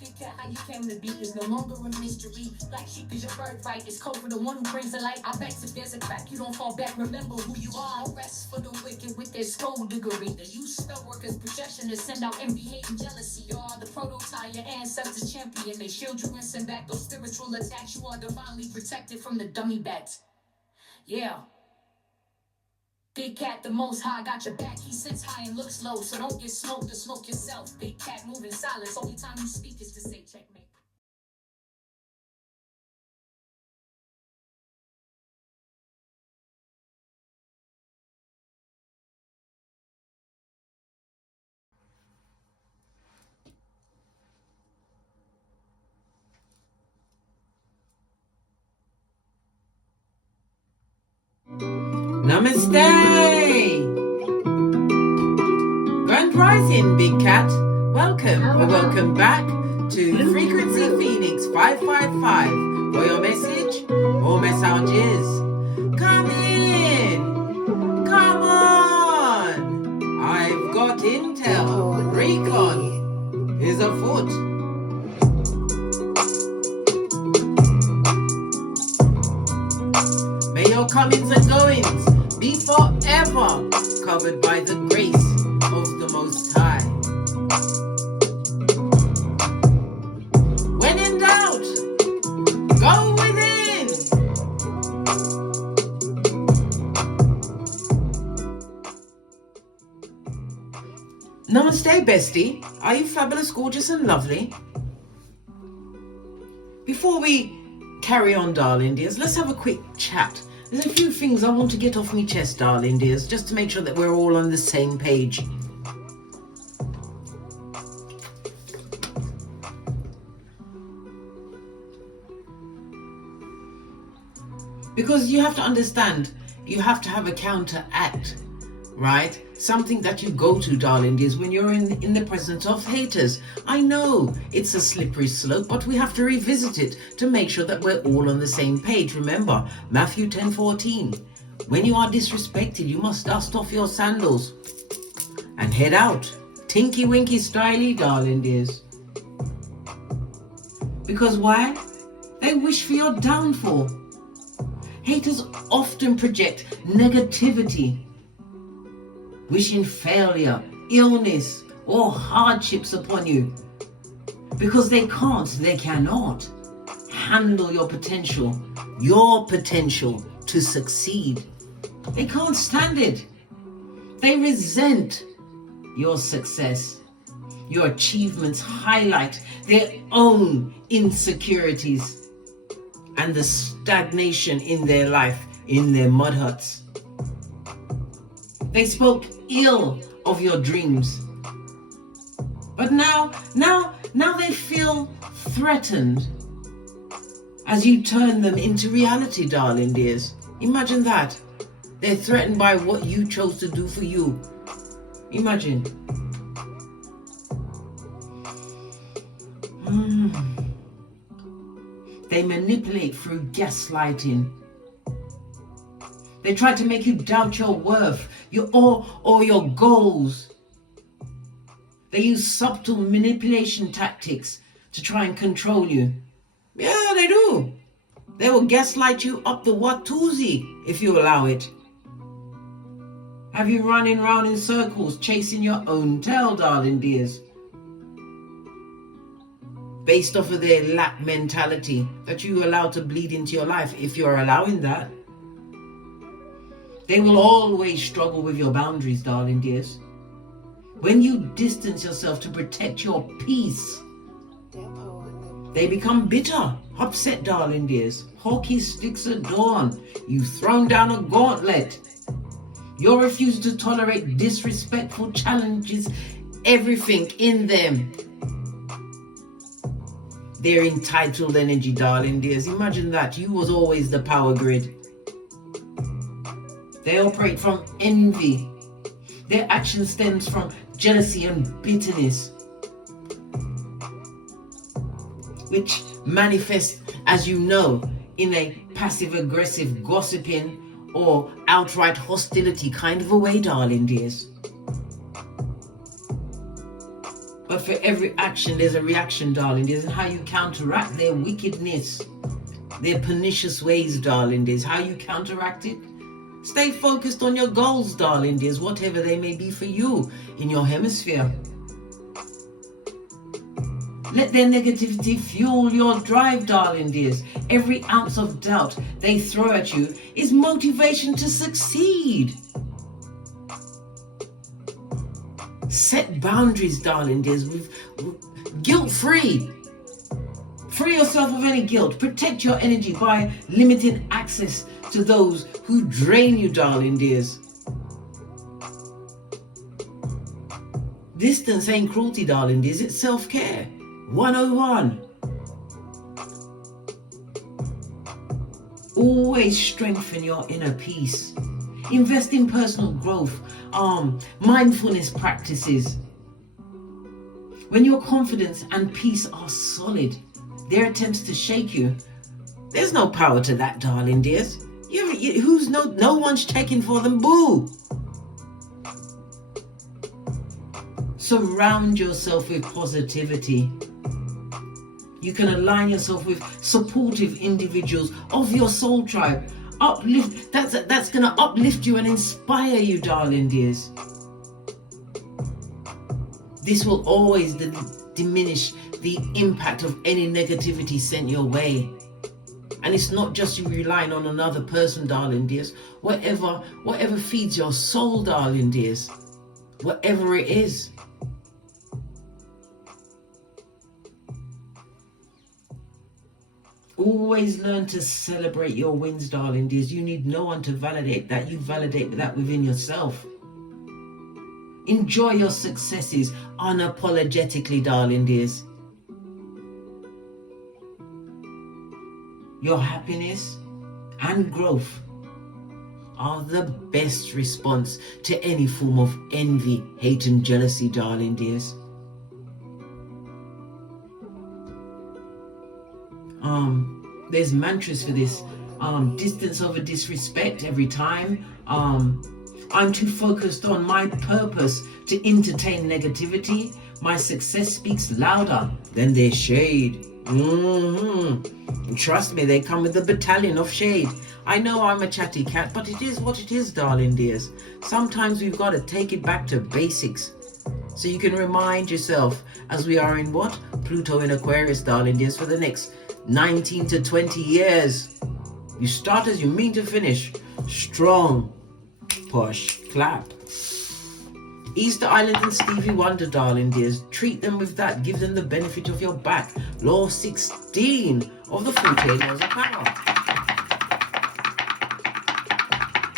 Big cat, how you came to be is no longer a mystery. Black sheep is your birthright. It's code for the one who brings the light. I bet if there's a crack, you don't fall back. Remember who you are. No rest for the wicked with their skullduggery. The use spell workers' projection to send out envy, hate, and jealousy. You are the prototype, your ancestors champion. They shield you and send back those spiritual attacks. You are divinely protected from the dummy bats. Yeah. Big cat, the most high, got your back. He sits high and looks low, so don't get smoked or smoke yourself. Big cat, moving silence. Only time you speak is to say checkmate. Namaste! Grand Rising, Big Cat. Welcome or welcome back to Frequency Phoenix 555 for your message or messages. Come in! Come on! I've got intel. Recon is afoot. May your comings and goings be forever covered by the grace of the Most High. When in doubt, go within. Namaste, bestie. Are you fabulous, gorgeous, and lovely? Before we carry on, darling dears, let's have a quick chat. There's a few things I want to get off my chest, darling dears, just to make sure that we're all on the same page. Because you have to understand, you have to have a counteract, right? Something that you go to, darling dears, when you're in the presence of haters. I know it's a slippery slope, but we have to revisit it to make sure that we're all on the same page. Remember, Matthew 10:14. When you are disrespected, you must dust off your sandals and head out. Tinky winky styly, darling dears. Because why? They wish for your downfall. Haters often project negativity, wishing failure, illness, or hardships upon you because they cannot handle your potential to succeed. They can't stand it. They resent your success. Your achievements highlight their own insecurities and the stagnation in their life, in their mud huts. They spoke ill of your dreams. But now they feel threatened as you turn them into reality, darling dears. Imagine that. They're threatened by what you chose to do for you. Imagine. They manipulate through gaslighting. They try to make you doubt your worth, or your goals. They use subtle manipulation tactics to try and control you. Yeah, they do. They will gaslight you up the Watusi if you allow it. Have you running round in circles chasing your own tail, darling dears? Based off of their lack mentality that you allow to bleed into your life, if you're allowing that. They will always struggle with your boundaries, darling dears. When you distance yourself to protect your peace, they become bitter, upset, darling dears. Hockey sticks at dawn. You've thrown down a gauntlet. Your refusal to tolerate disrespectful challenges everything in them. Their entitled energy, darling dears. Imagine that. You was always the power grid. They operate from envy. Their action stems from jealousy and bitterness, which manifests, as you know, in a passive-aggressive gossiping or outright hostility kind of a way, darling dears. But for every action, there's a reaction, darling dears, and how you counteract their wickedness, their pernicious ways, darling dears, how you counteract it. Stay focused on your goals, darling dears, whatever they may be for you in your hemisphere. Let their negativity fuel your drive, darling dears. Every ounce of doubt they throw at you is motivation to succeed. Set boundaries, darling dears, guilt-free. Free yourself of any guilt. Protect your energy by limiting access to those who drain you, darling dears. Distance ain't cruelty, darling dears. It's self-care. 101. Always strengthen your inner peace. Invest in personal growth, mindfulness practices. When your confidence and peace are solid, their attempts to shake you, there's no power to that, darling dears. No one's checking for them, boo. Surround yourself with positivity. You can align yourself with supportive individuals of your soul tribe. Uplift, that's going to uplift you and inspire you, darling dears. This will always diminish the impact of any negativity sent your way. And it's not just you relying on another person, darling dears. Whatever feeds your soul, darling dears. Whatever it is. Always learn to celebrate your wins, darling dears. You need no one to validate that. You validate that within yourself. Enjoy your successes unapologetically, darling dears. Your happiness and growth are the best response to any form of envy, hate and jealousy, darling dears. There's mantras for this. Distance over disrespect every time. I'm too focused on my purpose to entertain negativity. My success speaks louder than their shade. And trust me, they come with a battalion of shade. I know I'm a chatty cat, but it is what it is, darling dears. Sometimes we've got to take it back to basics. So you can remind yourself, as we are in what? Pluto in Aquarius, darling dears, for the next 19 to 20 years. You start as you mean to finish. Strong. Push. Clap. Easter Island and Stevie Wonder, darling dears. Treat them with that. Give them the benefit of your back. Law 16 of the 48 laws of power.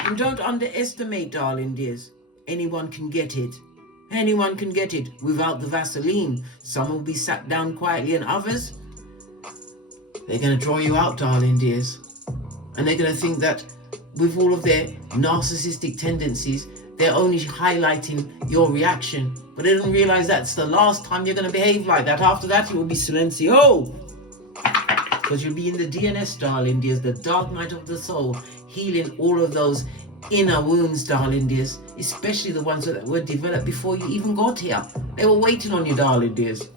And don't underestimate, darling dears. Anyone can get it. Anyone can get it without the Vaseline. Some will be sat down quietly and others, they're going to draw you out, darling dears. And they're going to think that with all of their narcissistic tendencies, they're only highlighting your reaction. But they don't realize that's the last time you're going to behave like that. After that, it will be silencio. Because you'll be in the DNS, darling dears, the dark night of the soul, healing all of those inner wounds, darling dears. Especially the ones that were developed before you even got here. They were waiting on you, darling dears.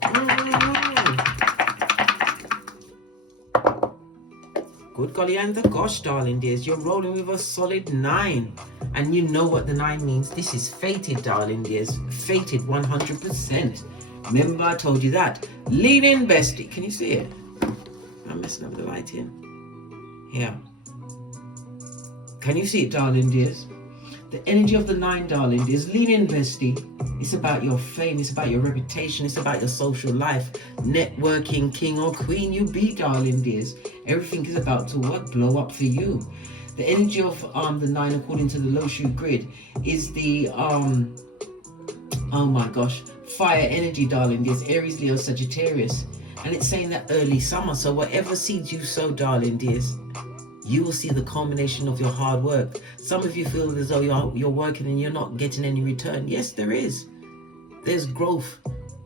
Good golly and the gosh, darling dears, you're rolling with a solid 9. And you know what the 9 means. This is fated, darling dears. Fated 100%. Remember I told you that. Lean in, bestie. Can you see it? I'm messing up the lighting. Here. Can you see it, darling dears? The energy of the 9, darling dears. Lean in, bestie. It's about your fame. It's about your reputation. It's about your social life. Networking, king or queen you be, darling dears. Everything is about to what? Blow up for you. The energy of the 9, according to the low shoot grid, is the oh my gosh, fire energy, darling dears. Aries, Leo, Sagittarius. And it's saying that early summer. So whatever seeds you sow, darling dears, you will see the culmination of your hard work. Some of you feel as though you're working and you're not getting any return. Yes, there is. There's growth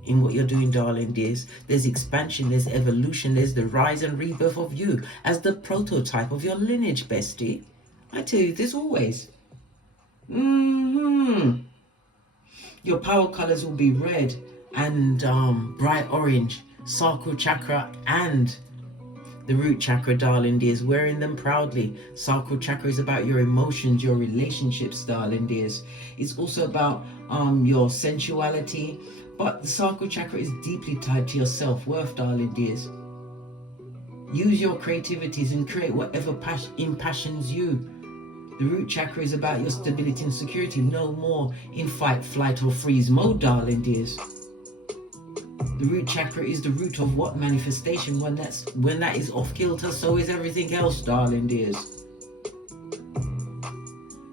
in what you're doing, darling dears. There's expansion, there's evolution, there's the rise and rebirth of you as the prototype of your lineage, bestie. I tell you this always. Your power colors will be red, and bright orange, sacral chakra and the root chakra, darling dears, wearing them proudly. Sacral chakra is about your emotions, your relationships, darling dears. It's also about your sensuality, but the sacral chakra is deeply tied to your self-worth, darling dears. Use your creativities and create whatever impassions you. The root chakra is about your stability and security, no more in fight, flight or freeze mode, darling dears. The root chakra is the root of what manifestation? When that is off kilter, so is everything else, darling dears.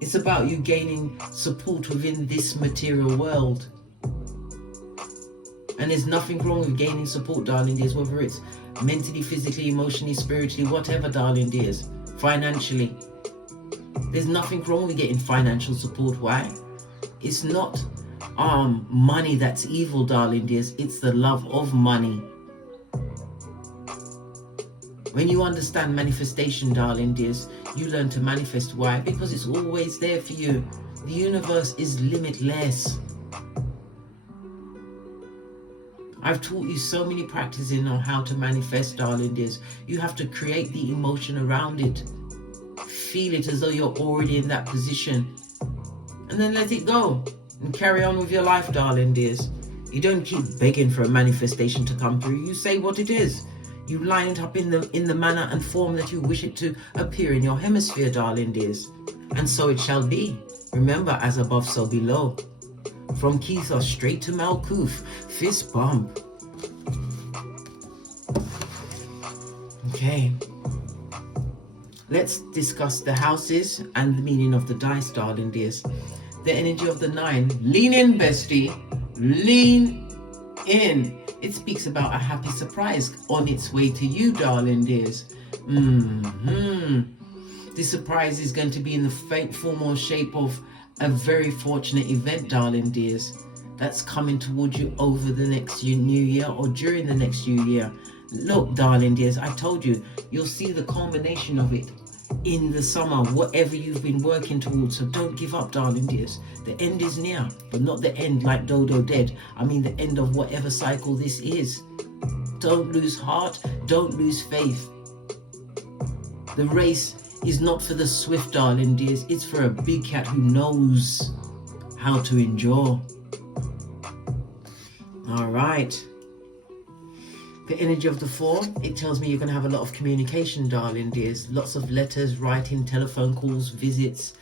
It's about you gaining support within this material world. And there's nothing wrong with gaining support, darling dears, whether it's mentally, physically, emotionally, spiritually, whatever, darling dears, financially. There's nothing wrong with getting financial support. Why? It's not money that's evil, darling dears. It's the love of money. When you understand manifestation, darling dears, you learn to manifest. Why? Because it's always there for you. The universe is limitless. I've taught you so many practices on how to manifest, darling dears. You have to create the emotion around it. Feel it as though you're already in that position. And then let it go. And carry on with your life, darling dears. You don't keep begging for a manifestation to come through. You say what it is. You line it up in the manner and form that you wish it to appear in your hemisphere, darling dears. And so it shall be. Remember, as above, so below. From Keithos straight to Malkuth. Fist bump. Okay. Let's discuss the houses and the meaning of the dice, darling dears. The energy of the 9. Lean in, bestie. Lean in. It speaks about a happy surprise on its way to you, darling dears. This surprise is going to be in the form or shape of a very fortunate event, darling dears, that's coming towards you over the next new year or during the next new year. Look, darling dears, I told you, you'll see the culmination of it in the summer, whatever you've been working towards. So don't give up, darling dears. The end is near, but not the end like Dodo dead. I mean the end of whatever cycle this is. Don't lose heart, don't lose faith. The race is not for the swift, darling dears. It's for a big cat who knows how to endure. All right. The energy of the 4, it tells me you're going to have a lot of communication, darling dears. Lots of letters, writing, telephone calls, visits.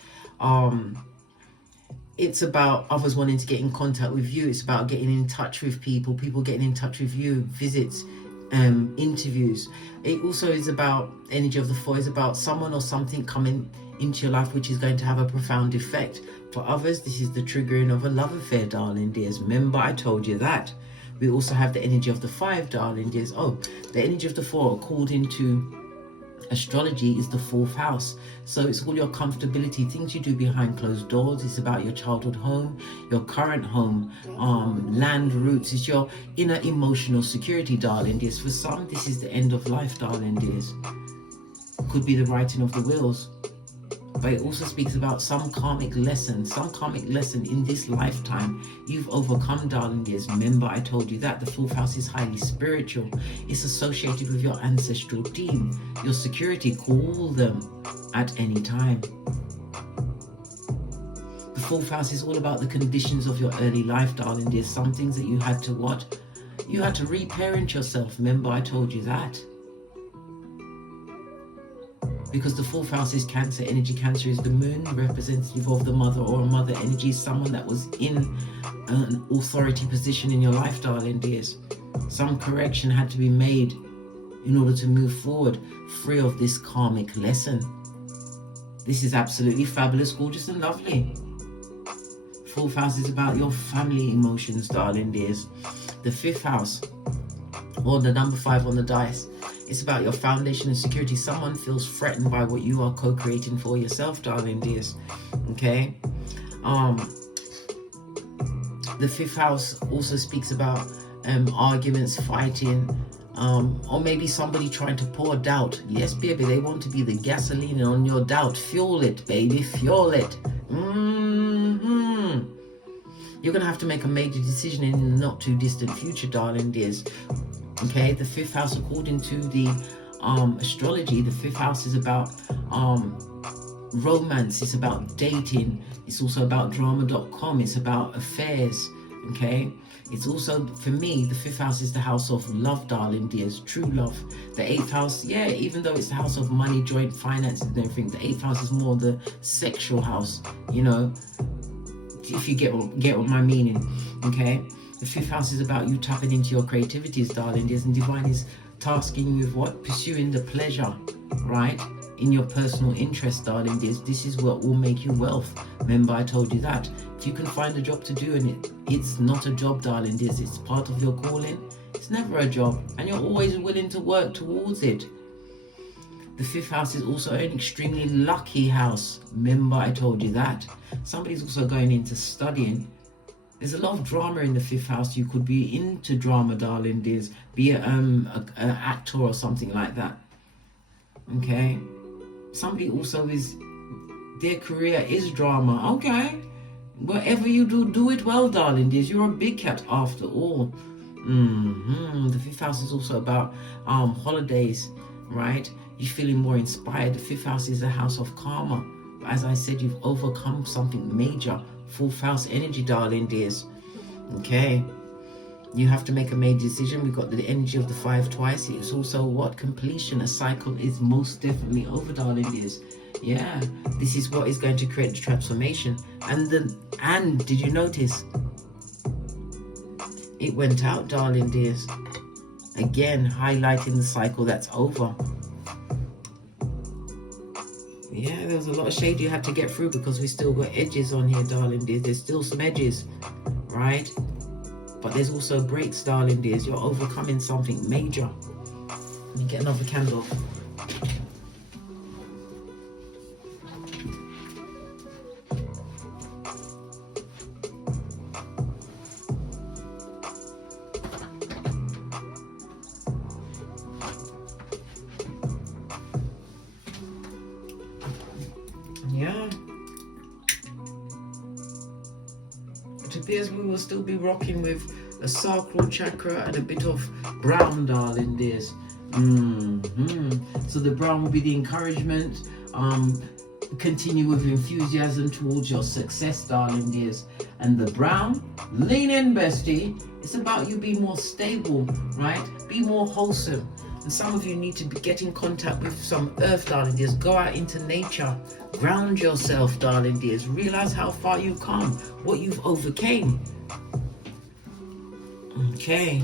It's about others wanting to get in contact with you. It's about getting in touch with people getting in touch with you, visits, interviews. It also is about, energy of the 4 is about someone or something coming into your life which is going to have a profound effect. For others, this is the triggering of a love affair, darling dears. Remember, I told you that. We also have the energy of the 5, darling dears. Oh, the energy of the 4, according to astrology, is the 4th house. So it's all your comfortability, things you do behind closed doors. It's about your childhood home, your current home, land roots. It's your inner emotional security, darling dears. For some, this is the end of life, darling dears. Could be the writing of the wills. But it also speaks about some karmic lesson in this lifetime you've overcome, darling dears. Remember, I told you that the 4th house is highly spiritual. It's associated with your ancestral team, your security. Call them at any time. The 4th house is all about the conditions of your early life, darling dears. Some things that you had to what? You had to reparent yourself. Remember, I told you that. Because the 4th house is Cancer energy. Cancer is the moon, representative of the mother or a mother energy, someone that was in an authority position in your life, darling dears. Some correction had to be made in order to move forward, free of this karmic lesson. This is absolutely fabulous, gorgeous and lovely. 4th house is about your family emotions, darling dears. The 5th house, or the number 5 on the dice, it's about your foundation and security. Someone feels threatened by what you are co-creating for yourself, darling dears. Okay? The 5th house also speaks about arguments, fighting, or maybe somebody trying to pour doubt. Yes, baby, they want to be the gasoline on your doubt. Fuel it, baby, fuel it. You're going to have to make a major decision in the not too distant future, darling dears. Okay, the 5th house, according to the astrology, the 5th house is about romance, it's about dating, it's also about drama.com, it's about affairs. Okay, it's also, for me, the 5th house is the house of love, darling dears, true love. The 8th house, yeah, even though it's the house of money, joint finances and everything, the 8th house is more the sexual house, you know, if you get what my meaning. Okay, the 5th house is about you tapping into your creativities, darling dears, and divine is tasking you with what? Pursuing the pleasure, right, in your personal interest, darling dears. This is what will make you wealth. Remember, I told you that. If you can find a job to do and it's not a job, darling dears, it's part of your calling, it's never a job, and you're always willing to work towards it. The 5th house is also an extremely lucky house. Remember, I told you that. Somebody's also going into studying. There's a lot of drama in the 5th house. You could be into drama, darling dears, be an actor or something like that. Okay, somebody also is, their career is drama. Okay, whatever you do it well, darling dears. You're a big cat after all. The 5th house is also about holidays, right? You're feeling more inspired. The 5th house is a house of karma. As I said, you've overcome something major. 4th house energy, darling dears. Okay, you have to make a major decision. We've got the energy of the 5 twice. It's also what? Completion. A cycle is most definitely over, darling dears. Yeah, this is what is going to create the transformation. And did you notice? It went out, darling dears. Again, highlighting the cycle that's over. Yeah, there was a lot of shade you had to get through because we still got edges on here, darling dears. There's still some edges, right? But there's also breaks, darling dears. You're overcoming something major. Let me get another candle. Yeah. It appears we will still be rocking with a sacral chakra and a bit of brown, darling dears. So the brown will be the encouragement. Continue with enthusiasm towards your success, darling dears. And the brown, lean in, bestie. It's about you being more stable, right? Be more wholesome. And some of you need to get in contact with some earth, darling dears. Go out into nature. Ground yourself, darling dears. Realize how far you've come, what you've overcame. Okay.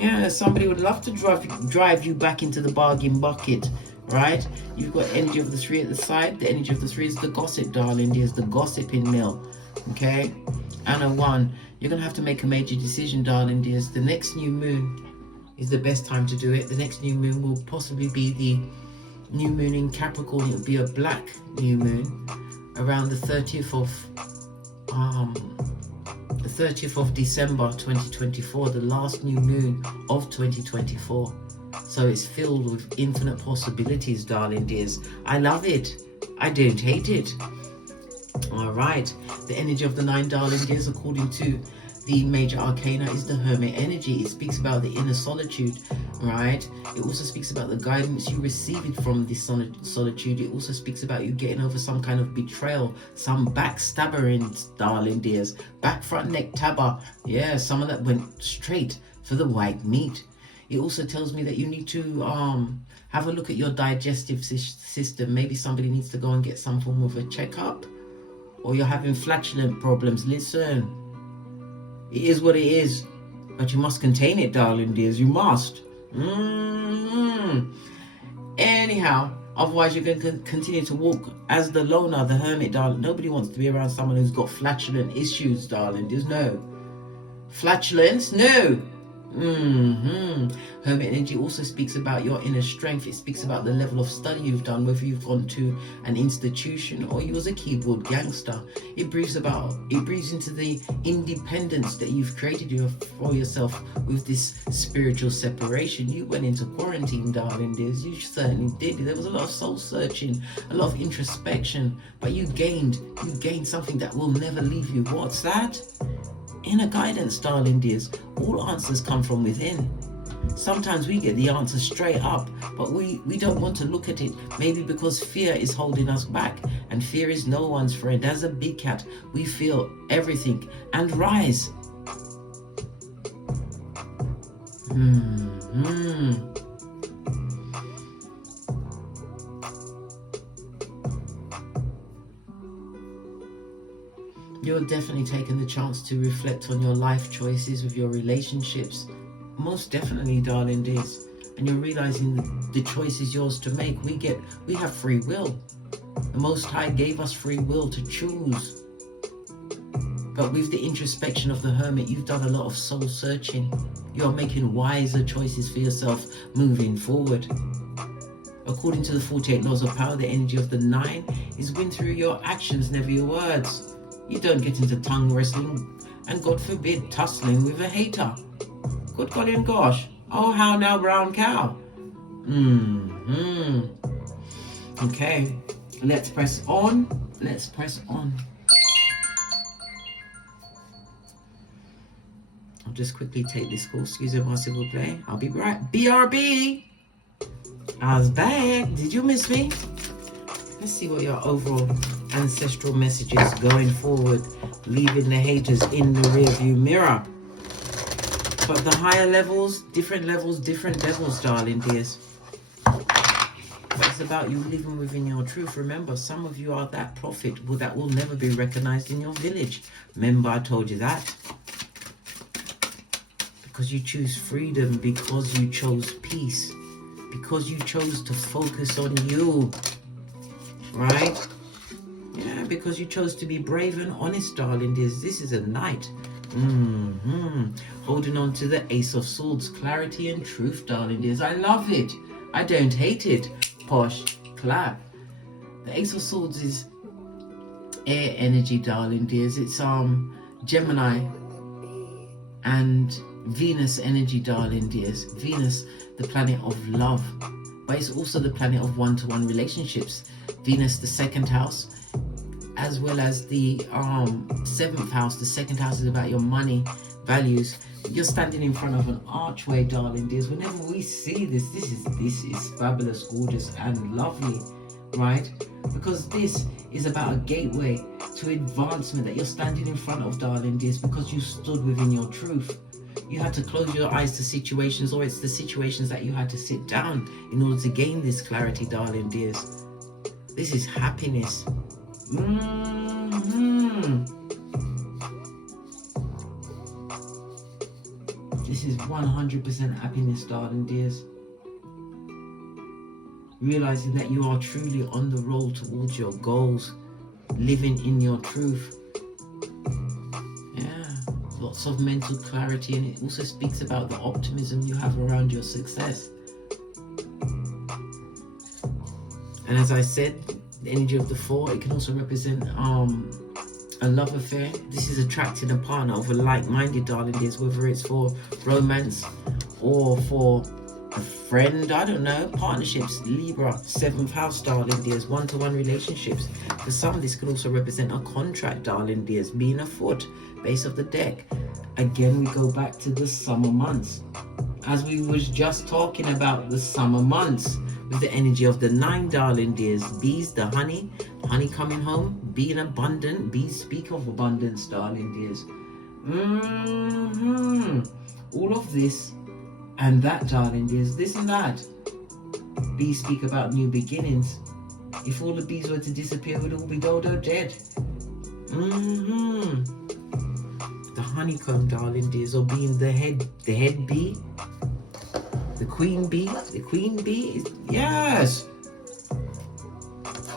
Yeah, somebody would love to drive you back into the bargain bucket, right? You've got energy of the 3 at the side. The energy of the 3 is the gossip, darling dears. The gossiping mill. Okay. And a 1. You're going to have to make a major decision, darling dears. The next new moon is the best time to do it. The next new moon will possibly be the new moon in Capricorn. It'll be a black new moon around the 30th of December 2024, the last new moon of 2024. So it's filled with infinite possibilities, darling dears. I love it. I don't hate it. All right. The energy of the 9, darling dears, according to the major arcana, is the hermit energy. It speaks about the inner solitude, right? It also speaks about the guidance you received from this solitude. It also speaks about you getting over some kind of betrayal, some backstabbering, darling dears. Back front neck tabber. Yeah, some of that went straight for the white meat. It also tells me that you need to have a look at your digestive system. Maybe somebody needs to go and get some form of a checkup, or you're having flatulent problems. Listen, it is what it is, but you must contain it, darling dears. You must. Anyhow, otherwise you're going to continue to walk as the loner, the hermit, darling. Nobody wants to be around someone who's got flatulent issues, darling. There's no flatulence, no. Hermit energy also speaks about your inner strength. It speaks about the level of study you've done, whether you've gone to an institution or you was a keyboard gangster. It breathes into the independence that you've created for yourself with this spiritual separation. You went into quarantine, darling dears. You certainly did. There was a lot of soul searching, a lot of introspection, but you gained something that will never leave you. What's that? Inner guidance, darling dears. All answers come from within. Sometimes we get the answer straight up, but we don't want to look at it, maybe because fear is holding us back, and fear is no one's friend. As a big cat, we feel everything and rise. You're definitely taking the chance to reflect on your life choices with your relationships. Most definitely, darling dears. And you're realizing the choice is yours to make. We have free will. The Most High gave us free will to choose. But with the introspection of the Hermit, you've done a lot of soul searching. You're making wiser choices for yourself moving forward. According to the 48 laws of power, the energy of the 9 is win through your actions, never your words. You don't get into tongue wrestling and, God forbid, tussling with a hater. Good golly and gosh. Oh, how now, brown cow. Okay, let's press on. I'll just quickly take this call. Excuse me, s'il vous plaît. I'll be right. BRB. I was back. Did you miss me? Let's see what your overall ancestral message is going forward, leaving the haters in the rearview mirror. But the higher levels, different devils, darling dears. But it's about you living within your truth. Remember, some of you are that prophet that will never be recognized in your village. Remember, I told you that. Because you choose freedom, because you chose peace, because you chose to focus on you. Right? Yeah, because you chose to be brave and honest, darling dears. This is a night. Holding on to the Ace of Swords, clarity and truth, darling dears. I love it. I don't hate it. Posh, clap. The Ace of Swords is air energy, darling dears. It's Gemini and Venus energy, darling dears. Venus, the planet of love, but it's also the planet of one-to-one relationships. Venus, the second house, as well as the 7th house. The second house is about your money, values. You're standing in front of an archway, darling dears. Whenever we see this is fabulous, gorgeous, and lovely, right? Because this is about a gateway to advancement that you're standing in front of, darling dears, because you stood within your truth. You had to close your eyes to situations, or it's the situations that you had to sit down in order to gain this clarity, darling dears. This is happiness. This is 100% happiness, darling dears. Realizing that you are truly on the road towards your goals, living in your truth. Yeah, lots of mental clarity, and it also speaks about the optimism you have around your success. And as I said, the energy of the 4, it can also represent a love affair. This is attracting a partner of a like-minded, darling dears, whether it's for romance or for a friend, I don't know, partnerships. Libra, 7th house, darling dears, one-to-one relationships. For some, this could also represent a contract, darling dears, being afoot, base of the deck. Again, we go back to the summer months, as we was just talking about the summer months. With the energy of the 9, darling dears. Bees, the honey coming home, being abundant. Bees speak of abundance, darling dears. All of this and that, darling dears. This and that. Bees speak about new beginnings. If all the bees were to disappear, we'd all be dodo dead. The honeycomb, darling dears, or being the head bee. The queen bee is, yes,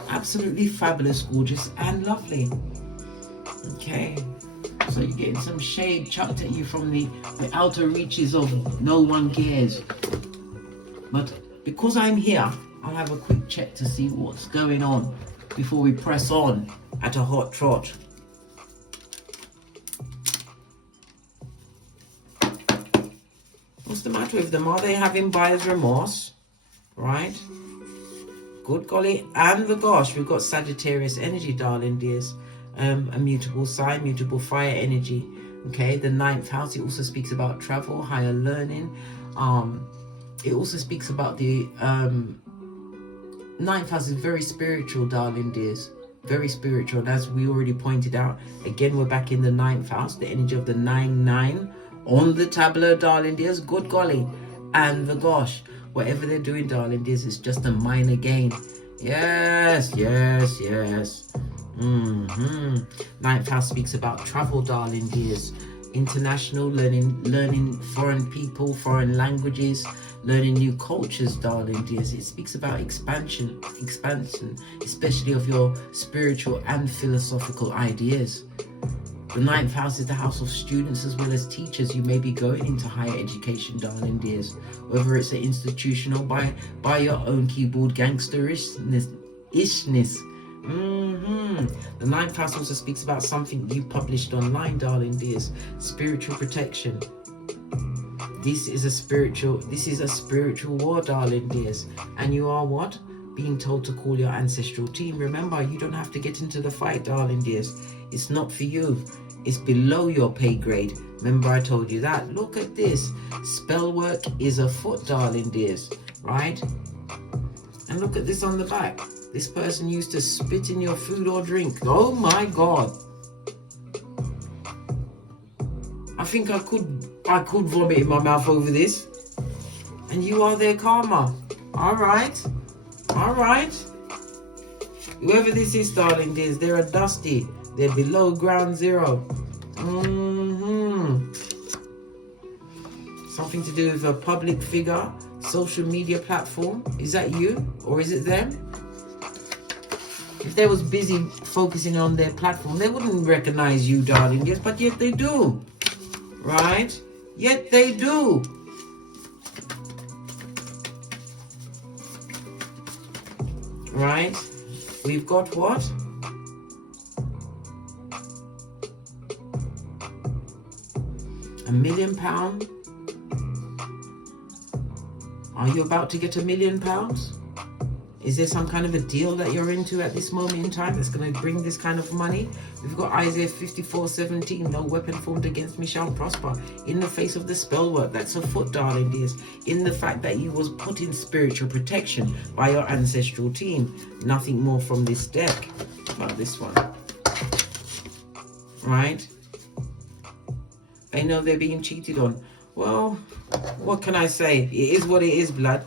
absolutely fabulous, gorgeous, and lovely. Okay, So you're getting some shade chucked at you from the outer reaches of no one cares. But because I'm here, I'll have a quick check to see what's going on before we press on at a hot trot. What's the matter with them? Are they having buyer's remorse? Right? Good golly. And the gosh, we've got Sagittarius energy, darling dears. A mutable sign, mutable fire energy. Okay, the 9th house, it also speaks about travel, higher learning. It also speaks about the 9th house is very spiritual, darling dears. Very spiritual. And as we already pointed out, again, we're back in the 9th house, the energy of the 9-9 on the tableau, darling dears. Good golly. And the gosh, whatever they're doing, darling dears, it's just a minor gain. Yes, yes, yes. 9th house speaks about travel, darling dears. International, learning foreign people, foreign languages, learning new cultures, darling dears. It speaks about expansion, especially of your spiritual and philosophical ideas. The 9th house is the house of students as well as teachers. You may be going into higher education, darling dears, whether it's an institutional by your own keyboard gangsterishness. The 9th house also speaks about something you published online, darling dears. Spiritual protection. This is a spiritual war, darling dears. And you are what? Being told to call your ancestral team. Remember, you don't have to get into the fight, darling dears. It's not for you. It's below your pay grade. Remember I told you that. Look at this. Spell work is afoot, darling dears. Right? And look at this on the back. This person used to spit in your food or drink. Oh my God. I think I could vomit in my mouth over this. And you are their karma. Alright. Alright. Whoever this is, darling dears, they're a dusty. They're below ground zero. Something to do with a public figure, social media platform. Is that you? Or is it them? If they was busy focusing on their platform, they wouldn't recognize you, darling. Yes, but yet they do. Right? Yet they do. Right? We've got what? £1 million. Are you about to get £1 million? Is there some kind of a deal that you're into at this moment in time that's going to bring this kind of money? We've got Isaiah 54:17. No weapon formed against me shall prosper. In the face of the spell work that's afoot, darling dears. In the fact that you was put in spiritual protection by your ancestral team. Nothing more from this deck about this one. Right? They know they're being cheated on. Well, what can I say? It is what it is, blood.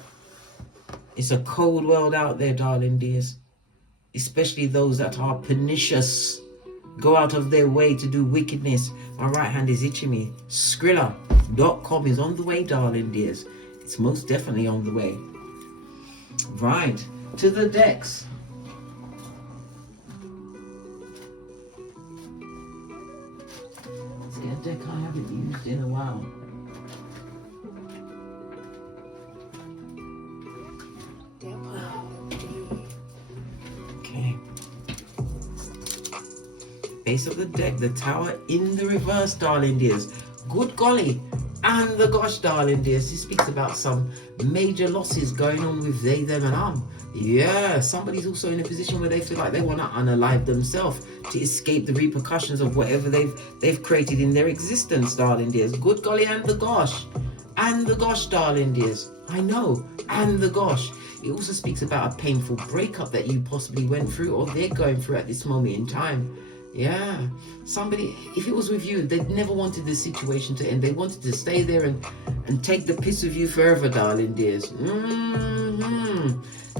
It's a cold world out there, darling dears. Especially those that are pernicious. Go out of their way to do wickedness. My right hand is itching me. Skrilla.com is on the way, darling dears. It's most definitely on the way. Right. To the decks. See, a deck I haven't used in a while. Okay. Base of the deck, the tower in the reverse, darling dears. Good golly. And the gosh, darling dears. This speaks about some major losses going on with they, them, and Yeah, somebody's also in a position where they feel like they want to unalive themselves to escape the repercussions of whatever they've created in their existence, darling dears. Good golly, and the gosh. And the gosh, darling dears. I know. And the gosh. It also speaks about a painful breakup that you possibly went through or they're going through at this moment in time. Yeah. Somebody, if it was with you, they never wanted the situation to end. They wanted to stay there and take the piss of you forever, darling dears.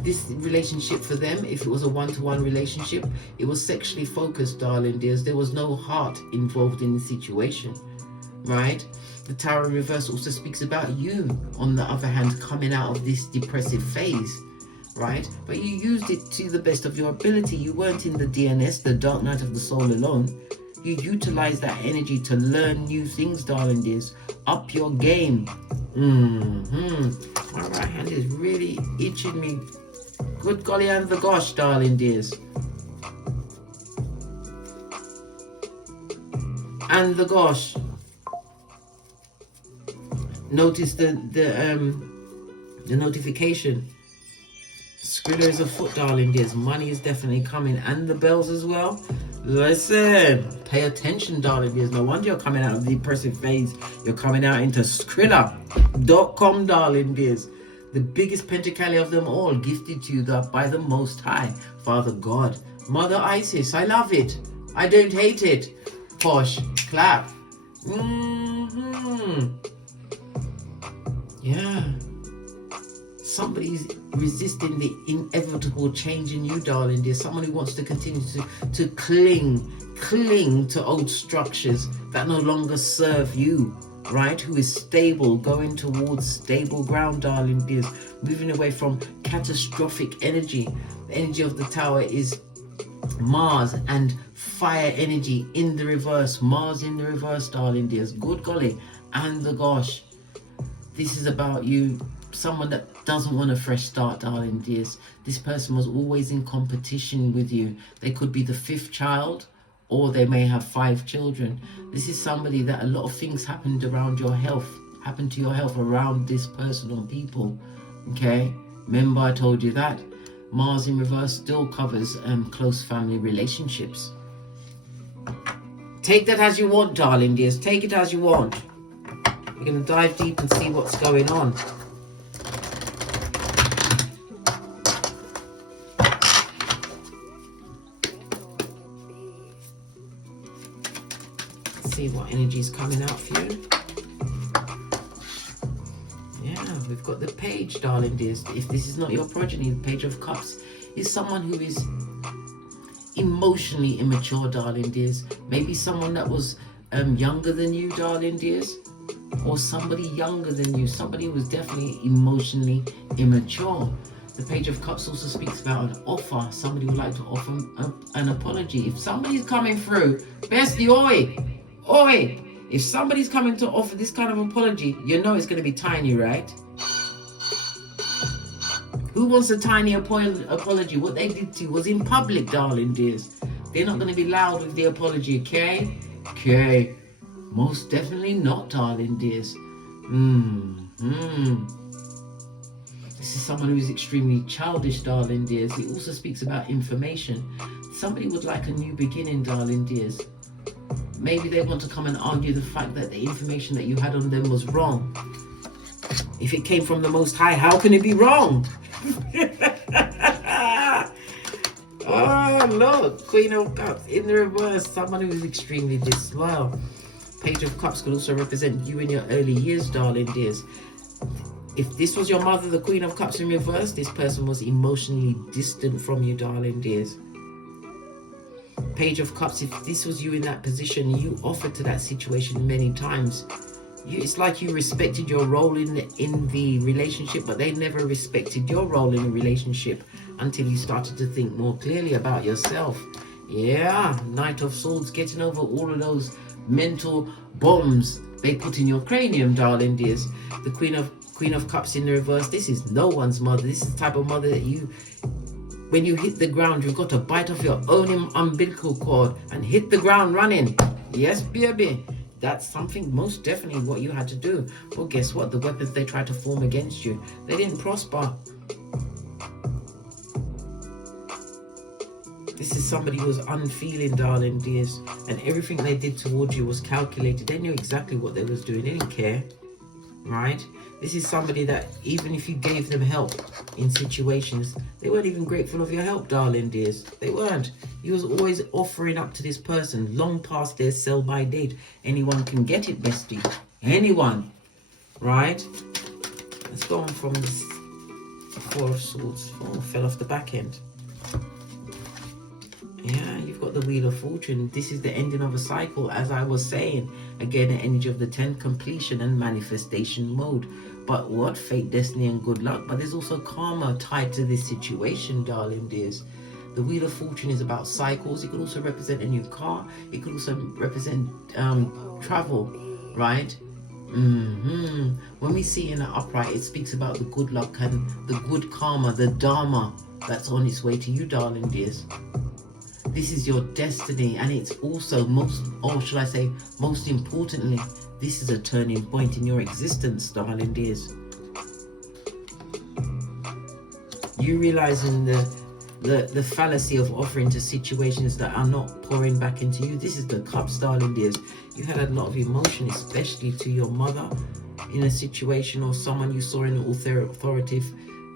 This relationship for them, if it was a one-to-one relationship, it was sexually focused, darling dears. There was no heart involved in the situation. Right? The Tower in reverse also speaks about you, on the other hand, coming out of this depressive phase, right? But you used it to the best of your ability. You weren't in the DNS, the dark night of the soul alone. you utilize that energy to learn new things, darling dears. Up your game. My right hand is really itching me. Good golly and the gosh, darling dears. And the gosh. Notice the notification. Skrilla is afoot, darling dears. Money is definitely coming. And the bells as well. Listen. Pay attention, darling dears. No wonder you're coming out of the depressive phase. You're coming out into Skrilla.com, darling dears. The biggest pentacali of them all, gifted to you by the Most High, Father God, Mother Isis. I love it. I don't hate it. Posh. Clap. Yeah. Somebody's resisting the inevitable change in you, darling dear. Someone who wants to continue to cling to old structures that no longer serve you, right? Who is stable, going towards stable ground, darling dears. Moving away from catastrophic energy. The energy of the Tower is Mars and fire energy in the reverse. Mars in the reverse, darling dears. Good golly and the gosh. This is about you. Someone that doesn't want a fresh start, darling dears. This person was always in competition with you. They could be the 5th child, or they may have 5 children. This is somebody that a lot of things happened around your health, happened to your health around this person or people. Okay? Remember I told you that. Mars in reverse still covers close family relationships. Take that as you want, darling dears. Take it as you want. We're going to dive deep and see what's going on. See what energy is coming out for you. Yeah, we've got the Page, darling dears. If this is not your progeny, the Page of Cups is someone who is emotionally immature, darling dears. Maybe someone that was younger than you, darling dears, or somebody younger than you. Somebody who was definitely emotionally immature. The Page of Cups also speaks about an offer. Somebody would like to offer an apology. If somebody's coming through, bestie, oi, if somebody's coming to offer this kind of apology, you know it's going to be tiny, right? Who wants a tiny apology? What they did to you was in public, darling dears. They're not going to be loud with the apology, okay? Okay. Most definitely not, darling dears. This is someone who is extremely childish, darling dears. It also speaks about information. Somebody would like a new beginning, darling dears. Maybe they want to come and argue the fact that the information that you had on them was wrong. If it came from the Most High, how can it be wrong? Oh, look, Queen of Cups in the reverse. Someone who is extremely disloyal. Page of Cups could also represent you in your early years, darling dears. If this was your mother, the Queen of Cups in reverse, this person was emotionally distant from you, darling dears. Page of Cups, if this was you in that position, you offered to that situation many times. It's like you respected your role in the relationship, but they never respected your role in the relationship until you started to think more clearly about yourself. Yeah, Knight of Swords, getting over all of those mental bombs they put in your cranium, darling dears. The Queen of Cups in the reverse, this is no one's mother. This is the type of mother that you, when you hit the ground, you've got to bite off your own umbilical cord and hit the ground running. Yes, baby. That's something most definitely what you had to do. Well, guess what? The weapons they tried to form against you, they didn't prosper. This is somebody who was unfeeling, darling dears, and everything they did towards you was calculated. They knew exactly what they was doing. They didn't care, right? This is somebody that even if you gave them help in situations, they weren't even grateful of your help, darling dears. They weren't. You was always offering up to this person long past their sell-by date. Anyone can get it, bestie. Anyone, right? Let's go on from this Four of Swords. Oh, fell off the back end. Yeah, you've got the Wheel of Fortune. This is the ending of a cycle, as I was saying. Again, the energy of the 10, completion and manifestation mode. But what? Fate, destiny and good luck. But there's also karma tied to this situation, darling dears. The Wheel of Fortune is about cycles. It could also represent a new car. It could also represent travel, right? When we see in the upright, it speaks about the good luck and the good karma, the dharma that's on its way to you, darling dears. This is your destiny, and it's also most importantly, this is a turning point in your existence, darling dears. You realizing the fallacy of offering to situations that are not pouring back into you. This is the Cups, darling dears. You had a lot of emotion, especially to your mother in a situation, or someone you saw in an authoritative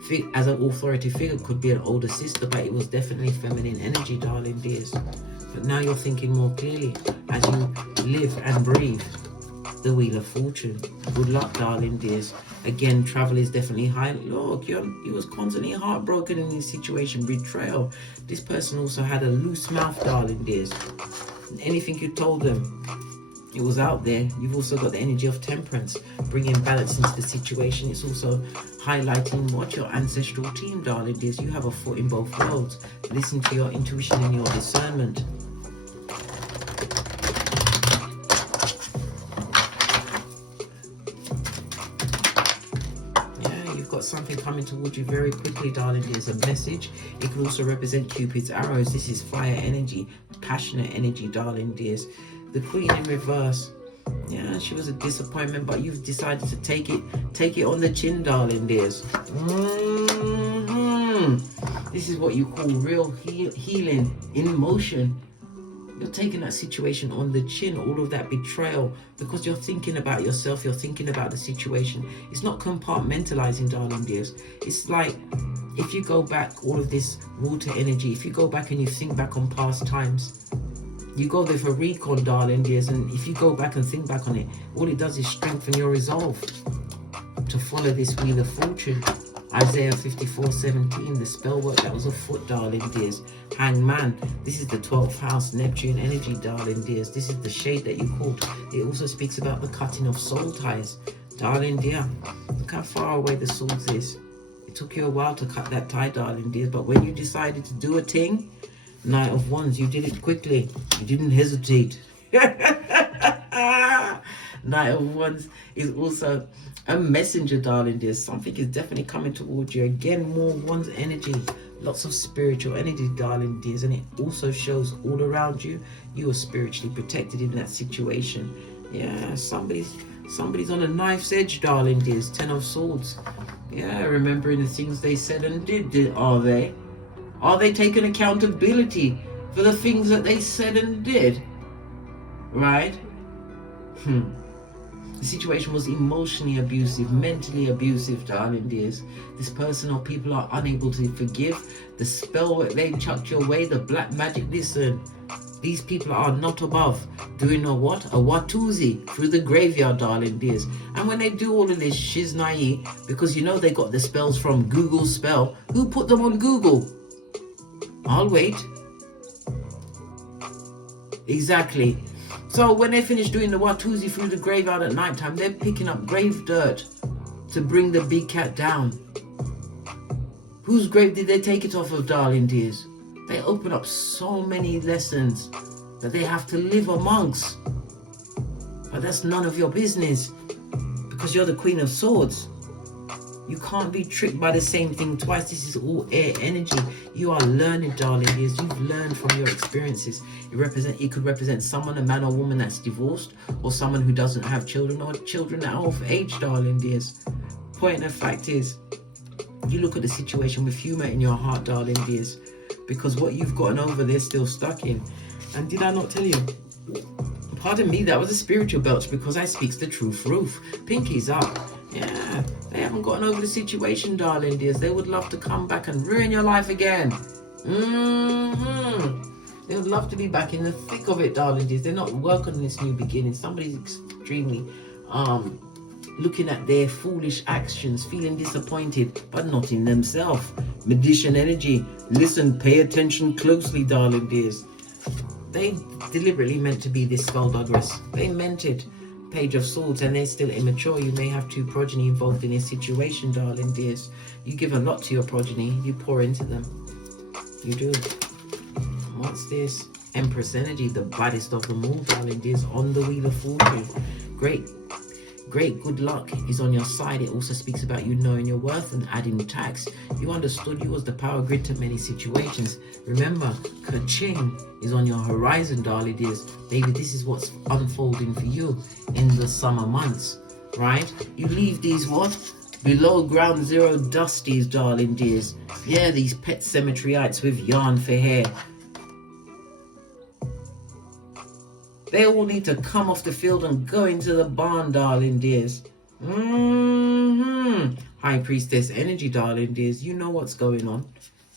figure. Could be an older sister, but it was definitely feminine energy, darling dears. But now you're thinking more clearly as you live and breathe. The Wheel of Fortune. Good luck, darling dears. Again, travel is definitely high. Look, he was constantly heartbroken in this situation. Betrayal. This person also had a loose mouth, darling dears. Anything you told them, it was out there. You've also got the energy of Temperance, bringing balance into the situation. It's also highlighting what your ancestral team, darling dears. You have a foot in both worlds. Listen to your intuition and your discernment. Something coming towards you very quickly, darling. There's a message. It can also represent Cupid's arrows. This is fire energy, passionate energy, darling dears. The Queen in reverse. Yeah, she was a disappointment, but you've decided to take it on the chin, darling dears. This is what you call real healing in motion. You're taking that situation on the chin, all of that betrayal, because you're thinking about yourself, you're thinking about the situation. It's not compartmentalizing, darling dears. It's like, if you go back, all of this water energy, if you go back and you think back on past times, you go there for recon, darling dears, and if you go back and think back on it, all it does is strengthen your resolve to follow this Wheel of Fortune. Isaiah 54:17, the spell work that was afoot, darling dears. Hangman, this is the 12th house, Neptune energy, darling dears. This is the shade that you called. It also speaks about the cutting of soul ties, darling dear. Look how far away the swords is. It took you a while to cut that tie, darling dears, but when you decided to do a thing, Knight of Wands, you did it quickly. You didn't hesitate. Knight of Wands is also a messenger, darling dear. Something is definitely coming towards you. Again, more Wands energy. Lots of spiritual energy, darling dears. And it also shows all around you, you are spiritually protected in that situation. Yeah, somebody's on a knife's edge, darling dears. 10 of Swords. Yeah, remembering the things they said and did. Are they? Are they taking accountability for the things that they said and did? Right? The situation was emotionally abusive, mentally abusive, darling dears. This person or people are unable to forgive. The spell that they chucked your way, the black magic, listen. These people are not above doing a what? A watusi through the graveyard, darling dears. And when they do all of this shiznai, because you know they got the spells from Google spell, who put them on Google? I'll wait. Exactly. So when they finish doing the watusi through the graveyard at night time, they're picking up grave dirt to bring the big cat down. Whose grave did they take it off of, darling dears? They open up so many lessons that they have to live amongst. But that's none of your business, because you're the Queen of Swords. You can't be tricked by the same thing twice. This is all air energy. You are learning, darling dears. You've learned from your experiences. It could represent someone, a man or woman that's divorced, or someone who doesn't have children, or children that are of age, darling dears. Point of fact is, you look at the situation with humor in your heart, darling dears, because what you've gotten over, they're still stuck in. And did I not tell you? Pardon me, that was a spiritual belch, because I speaks the truth roof. Pinkies up. Yeah, they haven't gotten over the situation, darling dears. They would love to come back and ruin your life again. They would love to be back in the thick of it, darling dears. They're not working on this new beginning. Somebody's extremely looking at their foolish actions, feeling disappointed, but not in themselves. Magician energy. Listen, pay attention closely, darling dears. They deliberately meant to be this skullduggerous. They meant it. Page of Swords, and they're still immature. You may have two progeny involved in this situation, darling dears. You give a lot to your progeny. You pour into them. You do. What's this? Empress energy, the baddest of them all, darling dears, on the wheel of fortune. Great good luck is on your side. It also speaks about you knowing your worth and adding tax. You understood you was the power grid to many situations. Remember, ka-ching is on your horizon, darling dears. Baby, this is what's unfolding for you in the summer months, right? You leave these what? Below ground zero dusties, darling dears. Yeah, these pet cemeteryites with yarn for hair. They all need to come off the field and go into the barn, darling dears. High Priestess energy, darling dears. You know what's going on.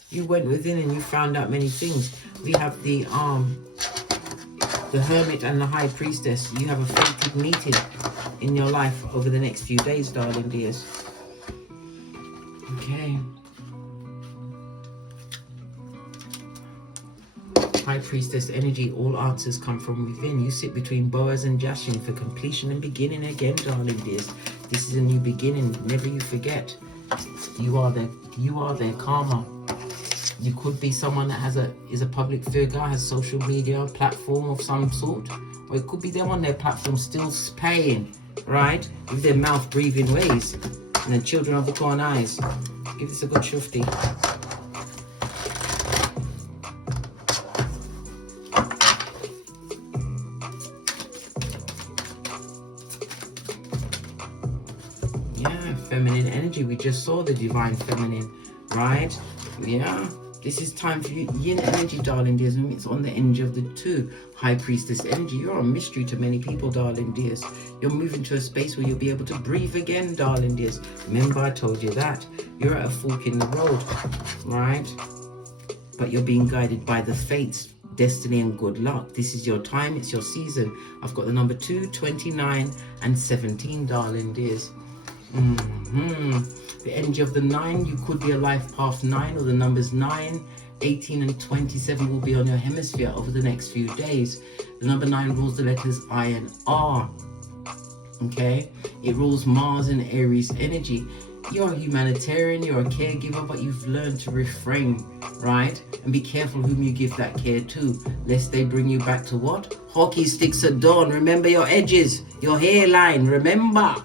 You went within and you found out many things. We have the Hermit and the High Priestess. You have a fated meeting in your life over the next few days, darling dears. Okay. High Priestess energy, all answers come from within. You sit between Boaz and Jashin for completion and beginning again, darling dears. This is a new beginning. Never you forget. You are their karma. You could be someone that is a public figure, has social media platform of some sort, or it could be them on their platform still paying, right, with their mouth breathing ways, and the children of the corn eyes. Give this a good shufti. Yeah, feminine energy. We just saw the divine feminine, right? Yeah. This is time for you. Yin energy, darling dears. It's on the energy of the two. High Priestess energy. You're a mystery to many people, darling dears. You're moving to a space where you'll be able to breathe again, darling dears. Remember, I told you that. You're at a fork in the road, right? But you're being guided by the fates, destiny, and good luck. This is your time. It's your season. I've got the number 2, 29, and 17, darling dears. The energy of the 9, you could be a life path 9, or the numbers 9, 18, and 27 will be on your hemisphere over the next few days. The number 9 rules the letters I and R. Okay? It rules Mars and Aries energy. You're a humanitarian, you're a caregiver, but you've learned to refrain, right? And be careful whom you give that care to, lest they bring you back to what? Hockey sticks at dawn. Remember your edges, your hairline, remember.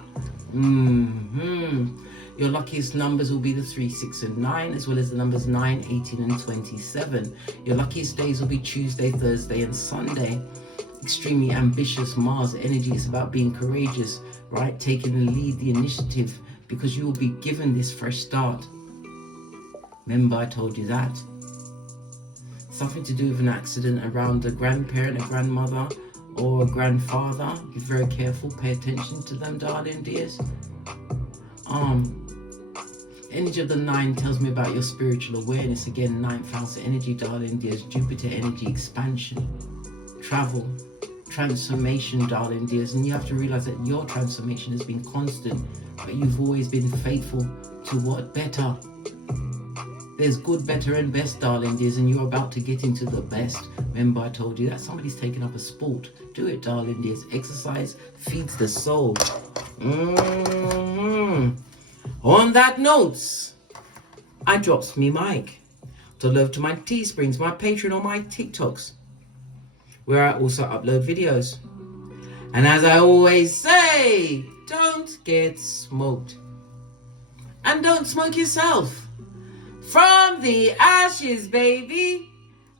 Your luckiest numbers will be the 3, 6, and 9, as well as the numbers 9, 18, and 27. Your luckiest days will be Tuesday, Thursday, and Sunday. Extremely ambitious Mars energy. It's about being courageous, right? Taking the lead, the initiative, because you will be given this fresh start. Remember, I told you that. Something to do with an accident around a grandparent, a grandmother, or a grandfather. Be very careful. Pay attention to them, darling dears. Energy of the 9 tells me about your spiritual awareness. Again, 9th house energy, darling dears. Jupiter energy, expansion, travel, transformation, darling dears. And you have to realize that your transformation has been constant, but you've always been faithful to what? Better. There's good, better, and best, darling dears, and you're about to get into the best. Remember, I told you that somebody's taking up a sport. Do it, darling dears. Exercise feeds the soul. On that note, I drops me mic to love to my Teesprings, my Patreon, or my TikToks, where I also upload videos. And as I always say, don't get smoked. And don't smoke yourself. From the ashes, baby.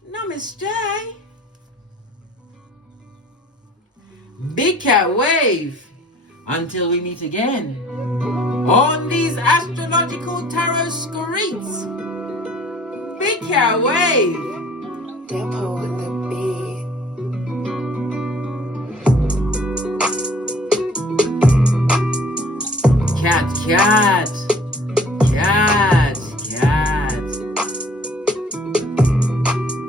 Namaste. Big cat wave. Until we meet again on these astrological tarot streets. Big cat wave. Depot on the beat. Cat.